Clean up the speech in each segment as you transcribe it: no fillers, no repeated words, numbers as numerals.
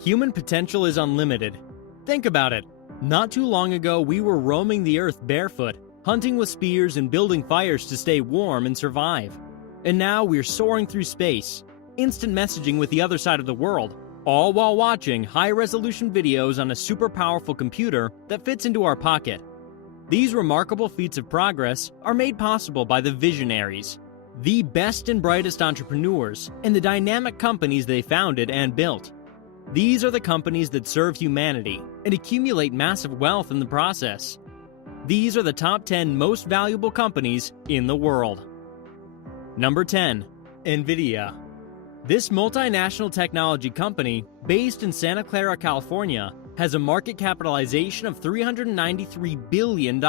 Human potential is unlimited. Think about it. Not too long ago, we were roaming the earth barefoot, hunting with spears and building fires to stay warm and survive. And now we're soaring through space, instant messaging with the other side of the world, all while watching high-resolution videos on a super powerful computer that fits into our pocket. These remarkable feats of progress are made possible by the visionaries, the best and brightest entrepreneurs, and the dynamic companies they founded and built. These are the companies that serve humanity and accumulate massive wealth in the process. These are the top 10 most valuable companies in the world. Number 10. NVIDIA. This multinational technology company, based in Santa Clara, California, has a market capitalization of $393 billion.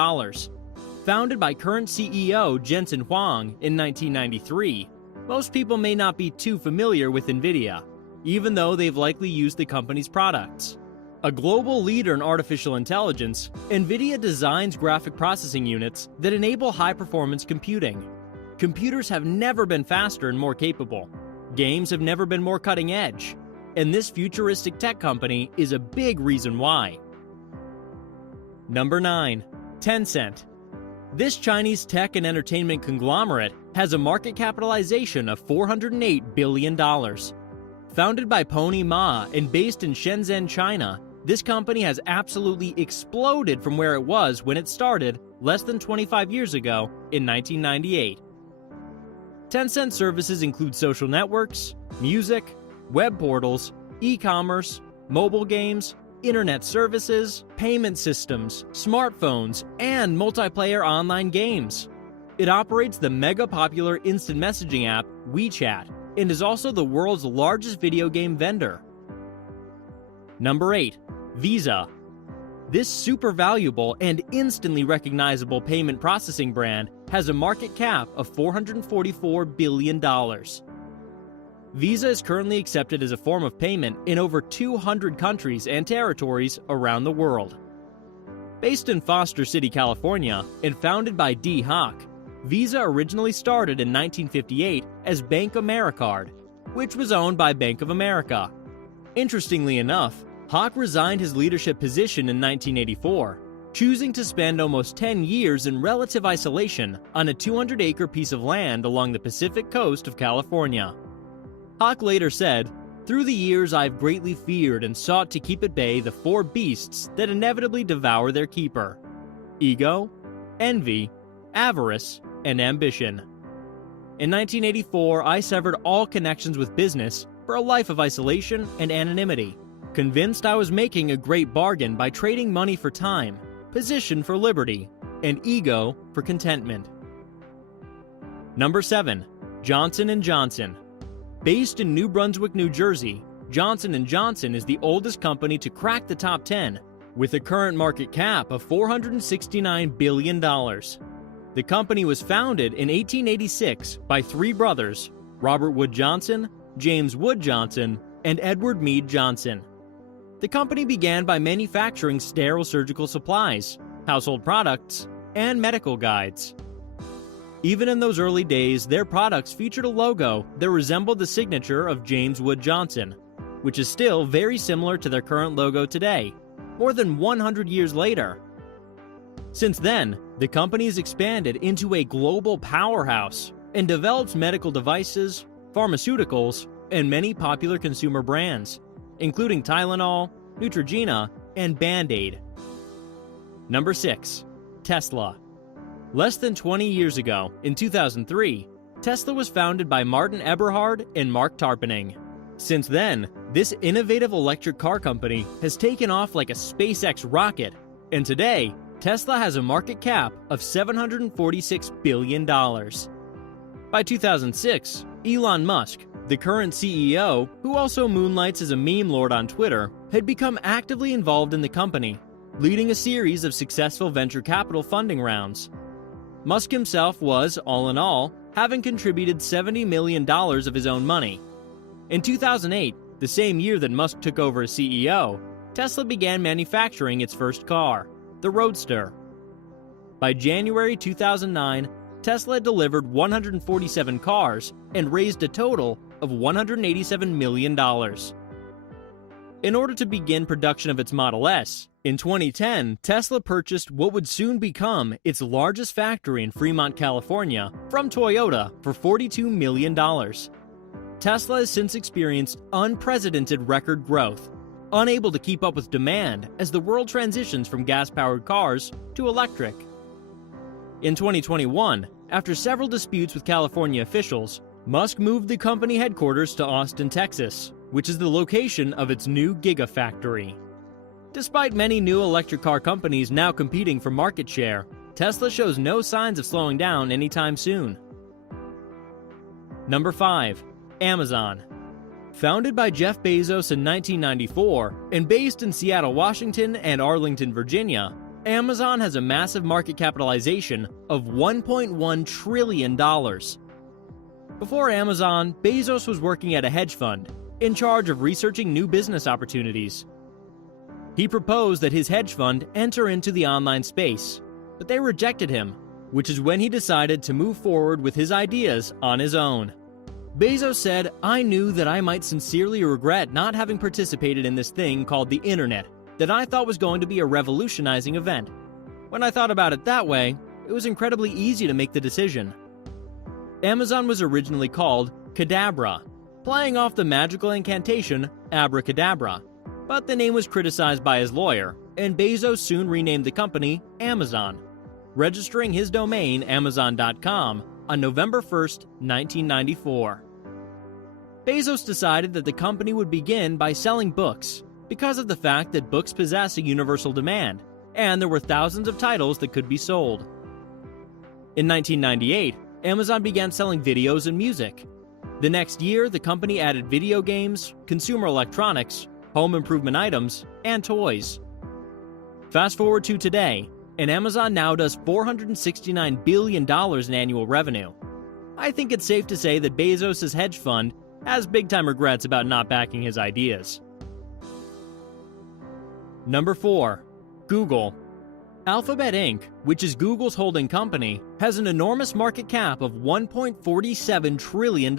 Founded by current CEO Jensen Huang in 1993, most people may not be too familiar with NVIDIA, even though they've likely used the company's products. A global leader in artificial intelligence, NVIDIA designs graphic processing units that enable high-performance computing. Computers have never been faster and more capable. Games have never been more cutting-edge. And this futuristic tech company is a big reason why. Number 9. Tencent. This Chinese tech and entertainment conglomerate has a market capitalization of $408 billion. Founded by Pony Ma and based in Shenzhen, China, this company has absolutely exploded from where it was when it started less than 25 years ago in 1998. Tencent services include social networks, music, web portals, e-commerce, mobile games, internet services, payment systems, smartphones, and multiplayer online games. It operates the mega-popular instant messaging app WeChat and is also the world's largest video game vendor. Number 8. Visa. This super valuable and instantly recognizable payment processing brand has a market cap of $444 billion. Visa is currently accepted as a form of payment in over 200 countries and territories around the world. Based in Foster City, California, and founded by Dee Hock, Visa originally started in 1958 as Bank Americard, which was owned by Bank of America. Interestingly enough, Hock resigned his leadership position in 1984, choosing to spend almost 10 years in relative isolation on a 200-acre piece of land along the Pacific coast of California. Hock later said, "Through the years I've greatly feared and sought to keep at bay the four beasts that inevitably devour their keeper: ego, envy, avarice, and ambition. In 1984, I severed all connections with business for a life of isolation and anonymity, convinced I was making a great bargain by trading money for time, position for liberty, and ego for contentment." Number 7. Johnson & Johnson. Based in New Brunswick, New Jersey, Johnson & Johnson is the oldest company to crack the top 10, with a current market cap of $469 billion. The company was founded in 1886 by three brothers, Robert Wood Johnson, James Wood Johnson, and Edward Mead Johnson. The company began by manufacturing sterile surgical supplies, household products, and medical guides. Even in those early days, their products featured a logo that resembled the signature of James Wood Johnson, which is still very similar to their current logo today, more than 100 years later. Since then, the company has expanded into a global powerhouse and develops medical devices, pharmaceuticals, and many popular consumer brands, including Tylenol, Neutrogena, and Band-Aid. Number 6. Tesla. Less than 20 years ago, in 2003, Tesla was founded by Martin Eberhard and Mark Tarpenning. Since then, this innovative electric car company has taken off like a SpaceX rocket, and today, Tesla has a market cap of $746 billion. By 2006, Elon Musk, the current CEO, who also moonlights as a meme lord on Twitter, had become actively involved in the company, leading a series of successful venture capital funding rounds. Musk himself was, all in all, having contributed $70 million of his own money. In 2008, the same year that Musk took over as CEO, Tesla began manufacturing its first car, the Roadster. By January 2009, Tesla had delivered 147 cars and raised a total of $187 million. in order to begin production of its Model S. In 2010, Tesla purchased what would soon become its largest factory in Fremont, California, from Toyota for $42 million. Tesla has since experienced unprecedented record growth, unable to keep up with demand as the world transitions from gas-powered cars to electric. In 2021, after several disputes with California officials, Musk moved the company headquarters to Austin, Texas, which is the location of its new Gigafactory. Despite many new electric car companies now competing for market share, Tesla shows no signs of slowing down anytime soon. Number 5. Amazon. Founded by Jeff Bezos in 1994 and based in Seattle, Washington and Arlington, Virginia, Amazon has a massive market capitalization of $1.1 trillion. Before Amazon, Bezos was working at a hedge fund, in charge of researching new business opportunities. He proposed that his hedge fund enter into the online space, but they rejected him, which is when he decided to move forward with his ideas on his own. Bezos said, "I knew that I might sincerely regret not having participated in this thing called the internet that I thought was going to be a revolutionizing event. When I thought about it that way, it was incredibly easy to make the decision." Amazon was originally called Kadabra, playing off the magical incantation abracadabra, but the name was criticized by his lawyer, and Bezos soon renamed the company Amazon, registering his domain Amazon.com on November 1st, 1994. Bezos decided that the company would begin by selling books because of the fact that books possess a universal demand, and there were thousands of titles that could be sold. In 1998, Amazon began selling videos and music. The next year, the company added video games, consumer electronics, home improvement items, and toys. Fast forward to today, and Amazon now does $469 billion in annual revenue. I think it's safe to say that Bezos' hedge fund has big-time regrets about not backing his ideas. Number 4. Google. Alphabet Inc., which is Google's holding company, has an enormous market cap of $1.47 trillion.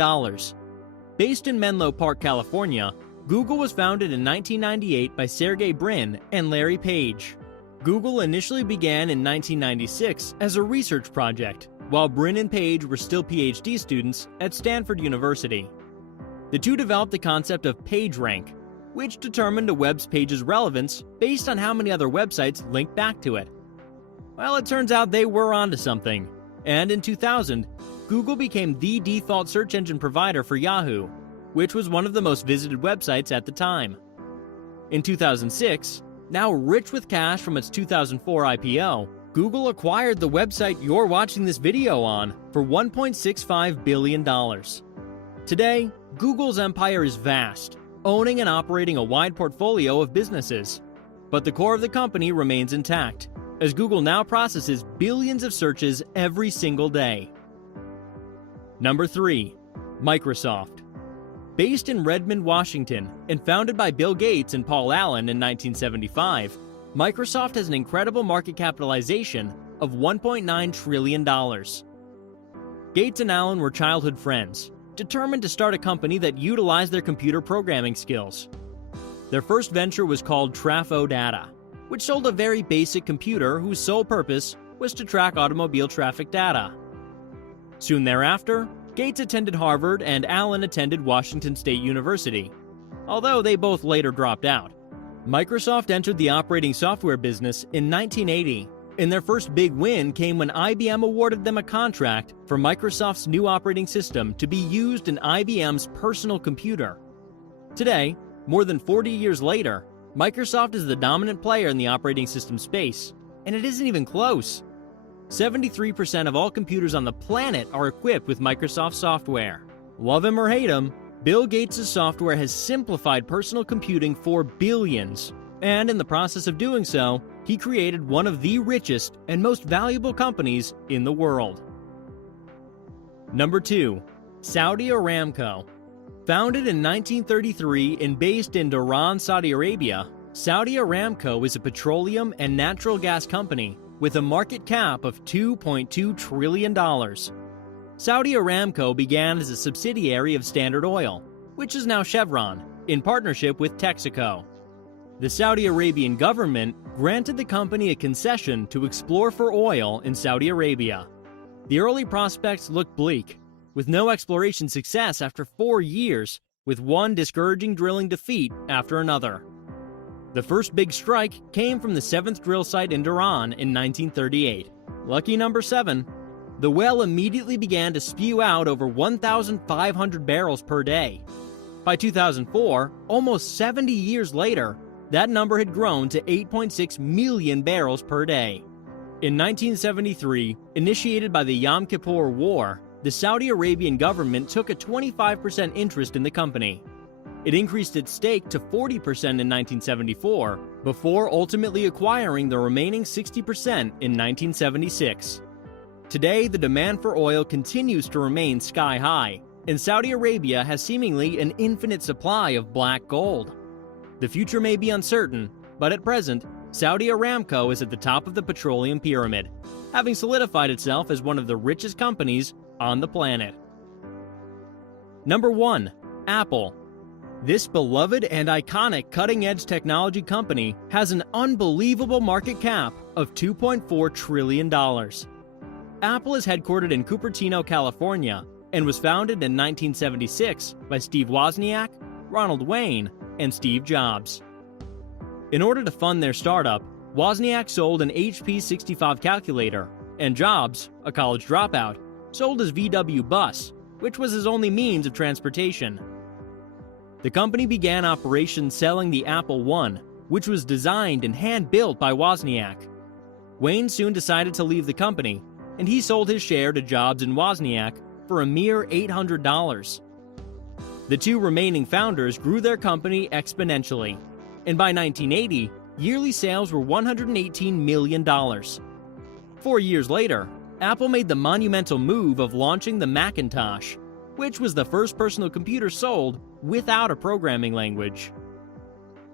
Based in Menlo Park, California, Google was founded in 1998 by Sergey Brin and Larry Page. Google initially began in 1996 as a research project, while Brin and Page were still PhD students at Stanford University. The two developed the concept of PageRank, which determined a web page's relevance based on how many other websites linked back to it. Well, it turns out they were onto something, and in 2000, Google became the default search engine provider for Yahoo, which was one of the most visited websites at the time. In 2006, now rich with cash from its 2004 IPO, Google acquired the website you're watching this video on for $1.65 billion. Today, Google's empire is vast, owning and operating a wide portfolio of businesses. But the core of the company remains intact, as Google now processes billions of searches every single day. Number 3. Microsoft. Based in Redmond, Washington, and founded by Bill Gates and Paul Allen in 1975, Microsoft has an incredible market capitalization of $1.9 trillion. Gates and Allen were childhood friends, determined to start a company that utilized their computer programming skills. Their first venture was called Trafo Data, which sold a very basic computer whose sole purpose was to track automobile traffic data. Soon thereafter, Gates attended Harvard and Allen attended Washington State University, although they both later dropped out. Microsoft entered the operating software business in 1980, and their first big win came when IBM awarded them a contract for Microsoft's new operating system to be used in IBM's personal computer. Today, more than 40 years later, Microsoft is the dominant player in the operating system space, and it isn't even close. 73% of all computers on the planet are equipped with Microsoft software. Love him or hate him, Bill Gates' software has simplified personal computing for billions, and in the process of doing so, he created one of the richest and most valuable companies in the world. Number 2. Saudi Aramco. Founded in 1933 and based in Dhahran, Saudi Arabia, Saudi Aramco is a petroleum and natural gas company with a market cap of $2.2 trillion. Saudi Aramco began as a subsidiary of Standard Oil, which is now Chevron, in partnership with Texaco. The Saudi Arabian government granted the company a concession to explore for oil in Saudi Arabia. The early prospects looked bleak, with no exploration success after 4 years, with one discouraging drilling defeat after another. The first big strike came from the 7th drill site in Dhahran in 1938. Lucky number 7. The well immediately began to spew out over 1,500 barrels per day. By 2004, almost 70 years later, that number had grown to 8.6 million barrels per day. In 1973, initiated by the Yom Kippur War, the Saudi Arabian government took a 25% interest in the company. It increased its stake to 40% in 1974, before ultimately acquiring the remaining 60% in 1976. Today, the demand for oil continues to remain sky high, and Saudi Arabia has seemingly an infinite supply of black gold. The future may be uncertain, but at present, Saudi Aramco is at the top of the petroleum pyramid, having solidified itself as one of the richest companies on the planet. Number 1. Apple. This beloved and iconic cutting-edge technology company has an unbelievable market cap of $2.4 trillion. Apple is headquartered in Cupertino, California, and was founded in 1976 by Steve Wozniak, Ronald Wayne, and Steve Jobs. In order to fund their startup, Wozniak sold an HP 65 calculator, and Jobs, a college dropout, sold his VW bus, which was his only means of transportation. The company began operations selling the Apple I, which was designed and hand-built by Wozniak. Wayne soon decided to leave the company, and he sold his share to Jobs and Wozniak for a mere $800. The two remaining founders grew their company exponentially, and by 1980, yearly sales were $118 million. 4 years later, Apple made the monumental move of launching the Macintosh, which was the first personal computer sold without a programming language.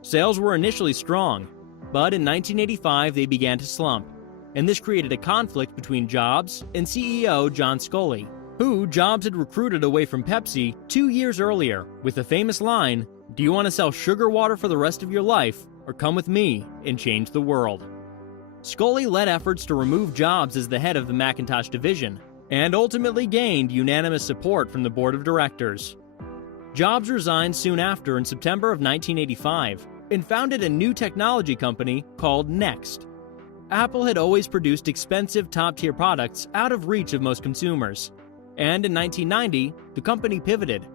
Sales were initially strong, but in 1985 they began to slump, and this created a conflict between Jobs and CEO John Sculley, who Jobs had recruited away from Pepsi 2 years earlier with the famous line, "Do you want to sell sugar water for the rest of your life, or come with me and change the world?" Sculley led efforts to remove Jobs as the head of the Macintosh division, and ultimately gained unanimous support from the board of directors. Jobs resigned soon after in September of 1985 and founded a new technology company called Next. Apple had always produced expensive top-tier products out of reach of most consumers, and in 1990, the company pivoted,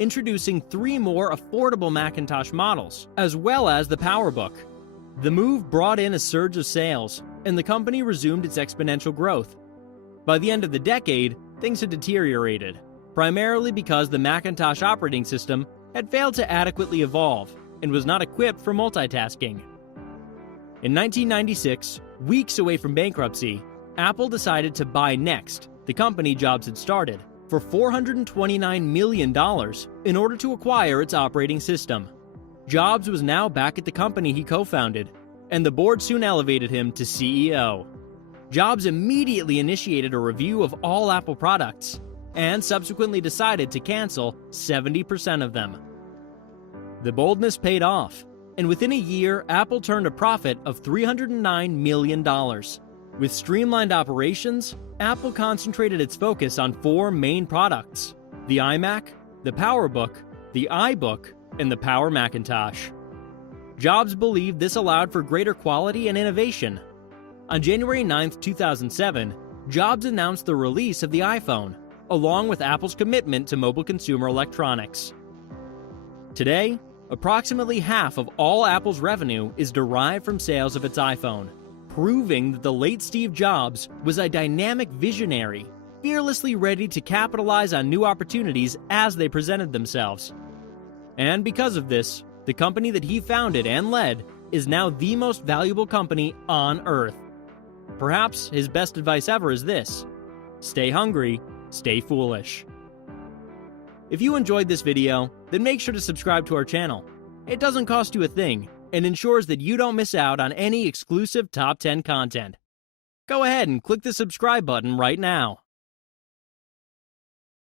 introducing 3 more affordable Macintosh models, as well as the PowerBook. The move brought in a surge of sales, and the company resumed its exponential growth. By the end of the decade, things had deteriorated, primarily because the Macintosh operating system had failed to adequately evolve and was not equipped for multitasking. In 1996, weeks away from bankruptcy, Apple decided to buy Next, the company Jobs had started, for $429 million in order to acquire its operating system. Jobs was now back at the company he co-founded, and the board soon elevated him to CEO. Jobs immediately initiated a review of all Apple products, and subsequently decided to cancel 70% of them. The boldness paid off, and within a year, Apple turned a profit of $309 million. With streamlined operations, Apple concentrated its focus on 4 main products: the iMac, the PowerBook, the iBook, and the Power Macintosh. Jobs believed this allowed for greater quality and innovation. On January 9, 2007, Jobs announced the release of the iPhone, along with Apple's commitment to mobile consumer electronics. Today, approximately half of all Apple's revenue is derived from sales of its iPhone, proving that the late Steve Jobs was a dynamic visionary, fearlessly ready to capitalize on new opportunities as they presented themselves. And because of this, the company that he founded and led is now the most valuable company on Earth. Perhaps his best advice ever is this: stay hungry, stay foolish. If you enjoyed this video, then make sure to subscribe to our channel. It doesn't cost you a thing, and ensures that you don't miss out on any exclusive Top 10 content. Go ahead and click the subscribe button right now.